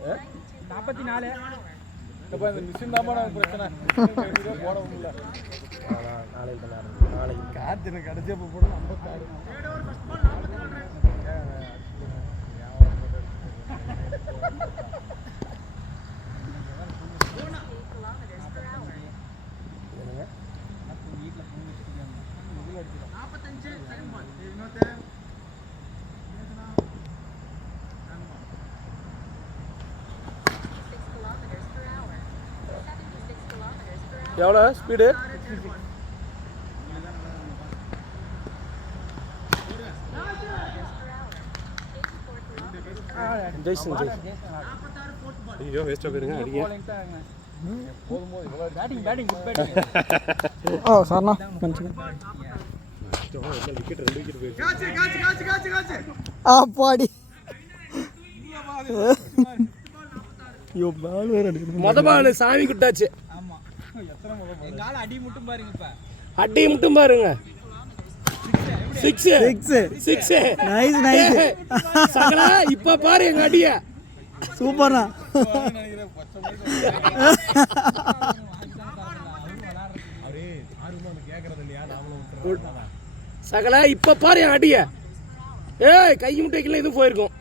44 அப்போ இந்த மிஷின் தான் பிரச்சனை போடவும் இல்லை நாளைக்கு காற்று எனக்கு கடைசியாக போட 56 எவ்வளோ ஸ்பீடு? ஜெய்சன் ஐயோ வேஸ்ட்டாக போயிருங்க அடிக்க ஓ சார்ண்ணா அப்பாடி மொத பால் சாமி குட்டாச்சு. அடி மட்டும் பாருங்க. 6 நைஸ் நைஸ் சகலா இப்ப பாரு எங்க அடிய சூப்பர்ண்ணா. சகலா இப்ப பாரு என் அடிய. ஏய் கை முட்டைக்குள்ள இது போயிருக்கும்.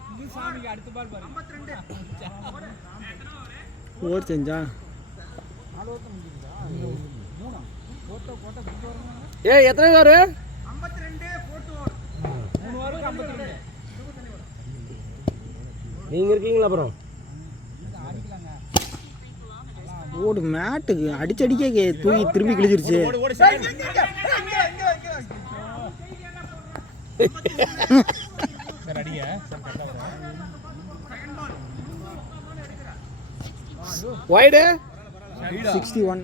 ஓர் செஞ்சா ஏய் எத்தனை வாரு? 52 நீங்க இருக்கீங்களா? அப்புறம் ஓடு மேட்டுக்கு அடிச்சடிக்க தூக்கி திரும்பி கிழிச்சிருச்சு. வைடு 61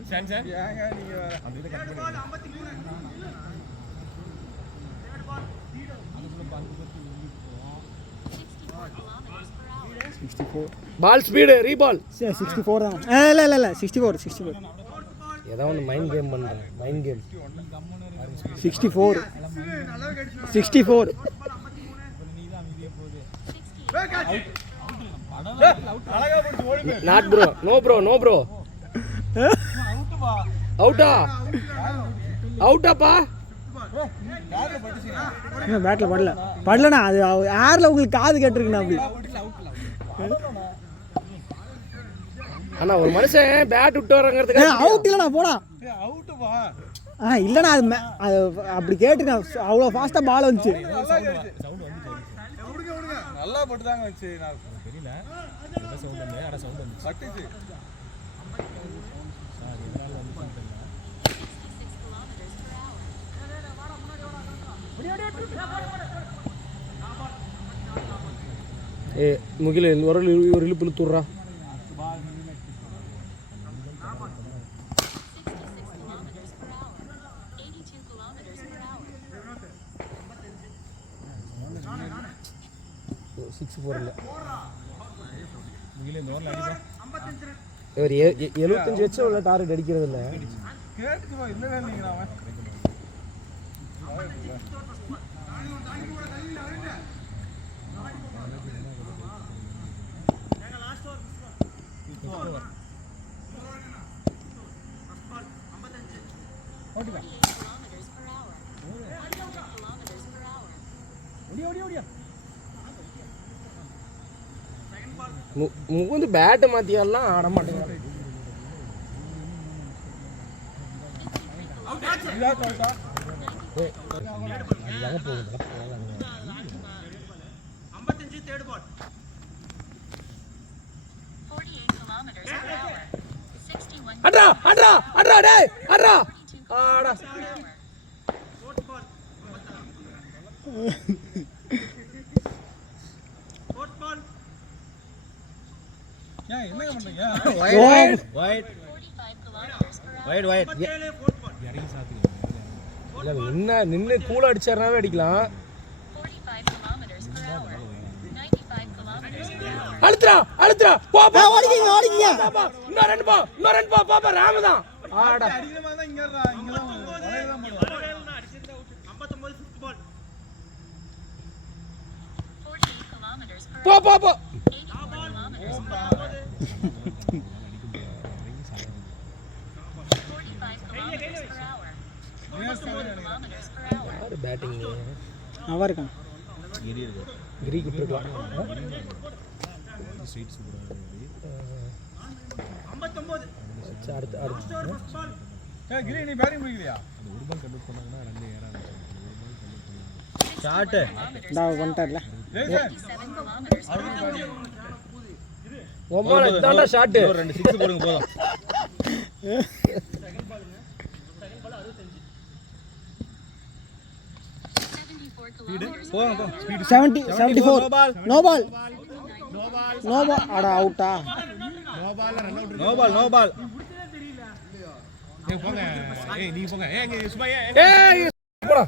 பால் ஸ்பீடு ரீபால் 64 தான். இல்ல 64 ஏதோ ஒன்று மைண்ட் கேம் பண்ணுறேன். Mind game 64 not bro no bro அவுட்டாப்பா. பேட்டில் படலண்ணா அது ஏரில் உங்களுக்கு காது கேட்டிருக்குண்ணா அப்படி. அண்ணா ஒரு மனுஷன் பேட் விட்டு வரங்கிறதுக்கு அவுட் இல்லைண்ணா போடா இல்லைண்ணா அது அப்படி கேட்டுருக்கேன். அவ்வளோ ஃபாஸ்ட்டாக பால் வந்துச்சு. நல்லா போட்டு தாங்க வச்சு தெரியல ஏ முகில ஒரு இழுப்பு இழுத்துடுறா. ஒரு 75 வச்சு உள்ள டார்கெட் அடிக்கிறது இல்லை. முகுந்து பேட்டை மாத்தியெல்லாம் ஆட மாட்டேங்கிறாங்க. என்ன நின்று கூல அடிச்சாருனாவே அடிக்கலாம். அழுத்துறா இன்னும் ரெண்டு பாப்பா ராமதான் ஆடா. போ யார் பேட்டிங் அவன் இருக்கான். கிரி விட்டுருக்கலாம். அடுத்து ஷாட்டு வந்துட்டார்ல. 9 தாண்டா ஷாட்டு. 2 6 போடுங்க போதும். போங்க 74 நோ பால் அட அவுட்டா. நோ பால் ஏய் போடா.